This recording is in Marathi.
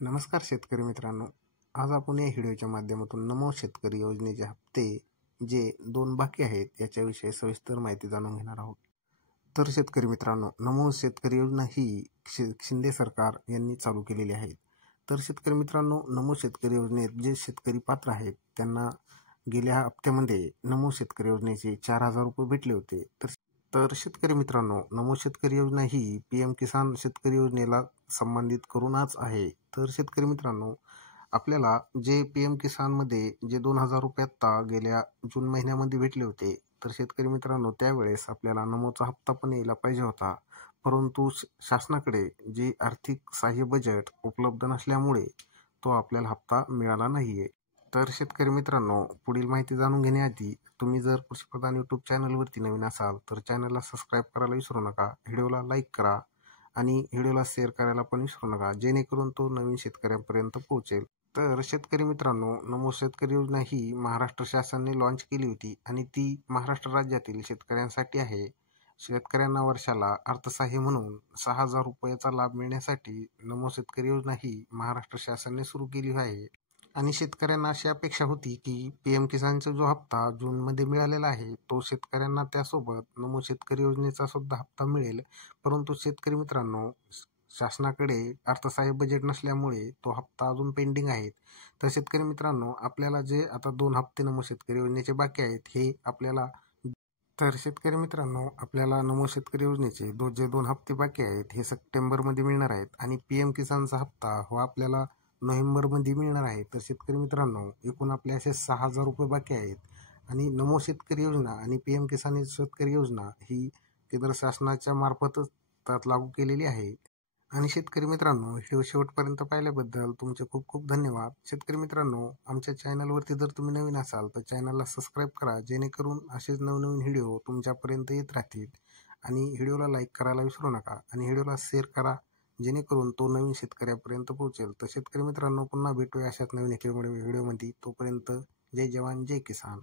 नमस्कार शेतकरी मित्रांनो, आज आपण या व्हिडिओच्या माध्यमातून नमो शेतकरी योजनेचे हप्ते जे 2 बाकी आहेत याच्याविषयी सविस्तर माहिती जाणून घेणार आहोत. तर शेतकरी मित्रांनो, नमो शेतकरी योजना ही शिंदे सरकार यांनी चालू केलेली आहे. तर शेतकरी मित्रांनो, नमो शेतकरी योजनेत जे शेतकरी पात्र आहेत त्यांना गेल्या हप्त्यामध्ये नमो शेतकरी योजनेचे 4,000 रुपये भेटले होते. तर शेतकरी मित्रांनो, नमो शेतकरी योजना ही PM किसान शेतकरी योजनेला संबंधित करूनच आहे. तर शेतकरी मित्रांनो, आपल्याला जे PM किसानमध्ये जे 2,000 रुपये आत्ता गेल्या जून महिन्यामध्ये भेटले होते, तर शेतकरी मित्रांनो त्यावेळेस आपल्याला नमोचा हप्ता पण यायला पाहिजे होता. परंतु शासनाकडे जे आर्थिक सहाय्य बजेट उपलब्ध नसल्यामुळे तो आपल्याला हप्ता मिळाला नाहीये. तर शेतकरी मित्रांनो, पुढील माहिती जाणून घेण्याआधी तुम्ही जर कृषीप्रधान यूट्यूब चॅनलवरती नवीन असाल तर चॅनलला सबस्क्राईब करायला विसरू नका, व्हिडिओला लाईक करा आणि व्हिडिओला शेअर करायला पण विसरू नका, जेणेकरून तो नवीन शेतकऱ्यांपर्यंत पोहोचेल. तर शेतकरी मित्रांनो, नमो शेतकरी योजना ही महाराष्ट्र शासनाने लॉन्च केली होती आणि ती महाराष्ट्र राज्यातील शेतकऱ्यांसाठी आहे. शेतकऱ्यांना वर्षाला अर्थसहाय्य म्हणून 6,000 रुपयाचा लाभ मिळण्यासाठी नमो शेतकरी योजना ही महाराष्ट्र शासनाने सुरू केली आहे. आणि शेतकऱ्यांना अशी अपेक्षा होती की PM किसानचा जो हप्ता जूनमध्ये मिळालेला आहे तो शेतकऱ्यांना त्यासोबत नमो शेतकरी योजनेचा सुद्धा हप्ता मिळेल. परंतु शेतकरी मित्रांनो, शासनाकडे अर्थसहाय्य बजेट नसल्यामुळे तो हप्ता अजून पेंडिंग आहे. तर शेतकरी मित्रांनो, आपल्याला जे आता 2 हप्ते नमो शेतकरी योजनेचे बाकी आहेत हे आपल्याला नमो शेतकरी योजनेचे जे 2 हप्ते बाकी आहेत हे सप्टेंबरमध्ये मिळणार आहेत आणि PM किसानचा हप्ता हो आपल्याला नोव्हेंबरमध्ये मिळणार आहे. तर शेतकरी मित्रांनो, एकूण आपले असे 6,000 रुपये बाकी आहेत आणि नमो शेतकरी योजना आणि PM किसान शेतकरी योजना ही केंद्र शासनाच्या मार्फतच त्यात लागू केलेली आहे. आणि शेतकरी मित्रांनो, व्हिडिओ शेवटपर्यंत पाहिल्याबद्दल तुमचे खूप खूप धन्यवाद. शेतकरी मित्रांनो, आमच्या चॅनलवरती जर तुम्ही नवीन असाल तर चॅनलला सबस्क्राईब करा, जेणेकरून असेच नवनवीन व्हिडिओ तुमच्यापर्यंत येत राहतील. आणि व्हिडिओला लाईक करायला विसरू नका आणि व्हिडिओला शेअर करा, जेणेकरून तो नवीन शेतकऱ्यापर्यंत पोहोचेल. तर शेतकरी मित्रांनो, पुन्हा भेटूया अशाच नवीन व्हिडिओमध्ये. तोपर्यंत जय जवान जय किसान.